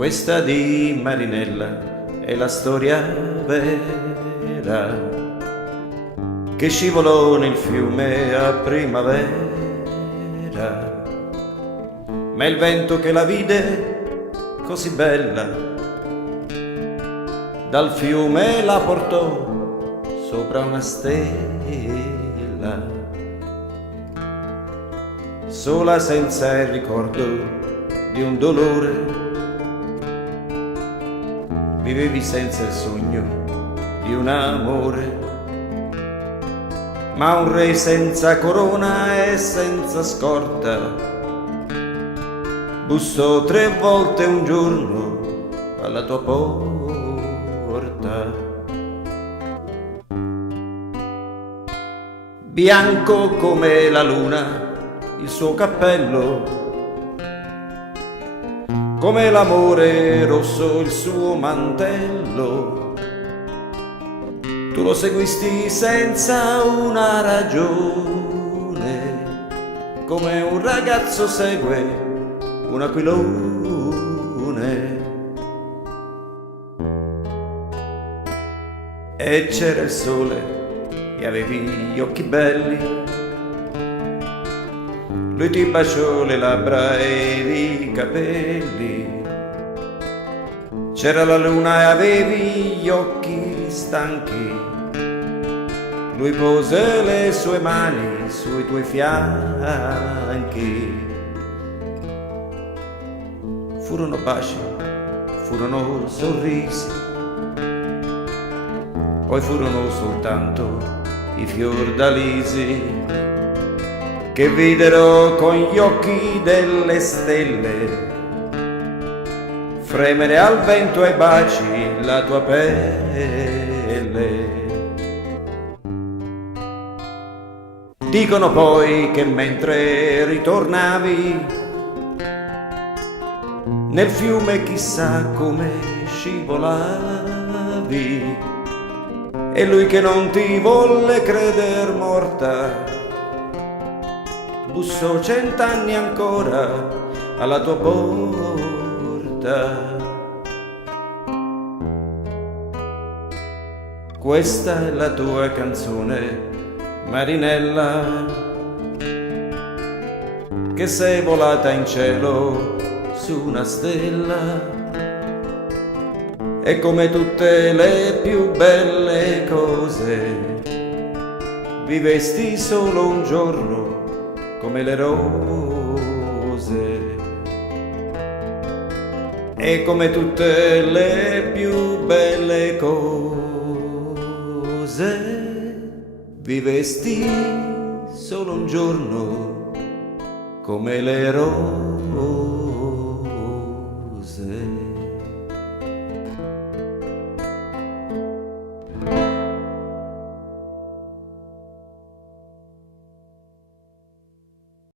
Questa di Marinella è la storia vera che scivolò nel fiume a primavera, ma il vento che la vide così bella dal fiume la portò sopra una stella, sola senza il ricordo di un dolore. Vivevi senza il sogno di un amore, ma un re senza corona e senza scorta bussò 3 volte un giorno alla tua porta. Bianco come la luna il suo cappello, come l'amore rosso il suo mantello, tu lo seguisti senza una ragione, come un ragazzo segue un aquilone. E c'era il sole e avevi gli occhi belli, lui ti baciò le labbra e i capelli, c'era la luna e avevi gli occhi stanchi, lui pose le sue mani sui tuoi fianchi. Furono baci, furono sorrisi, poi furono soltanto i fiordalisi che videro con gli occhi delle stelle fremere al vento ai baci la tua pelle. Dicono poi che mentre ritornavi nel fiume chissà come scivolavi, e lui che non ti volle creder morta bussò 100 anni ancora alla tua porta. Questa è la tua canzone, Marinella, che sei volata in cielo su una stella, e come tutte le più belle cose vivesti solo un giorno come le rose, e come tutte le più belle cose vivesti solo un giorno come le rose.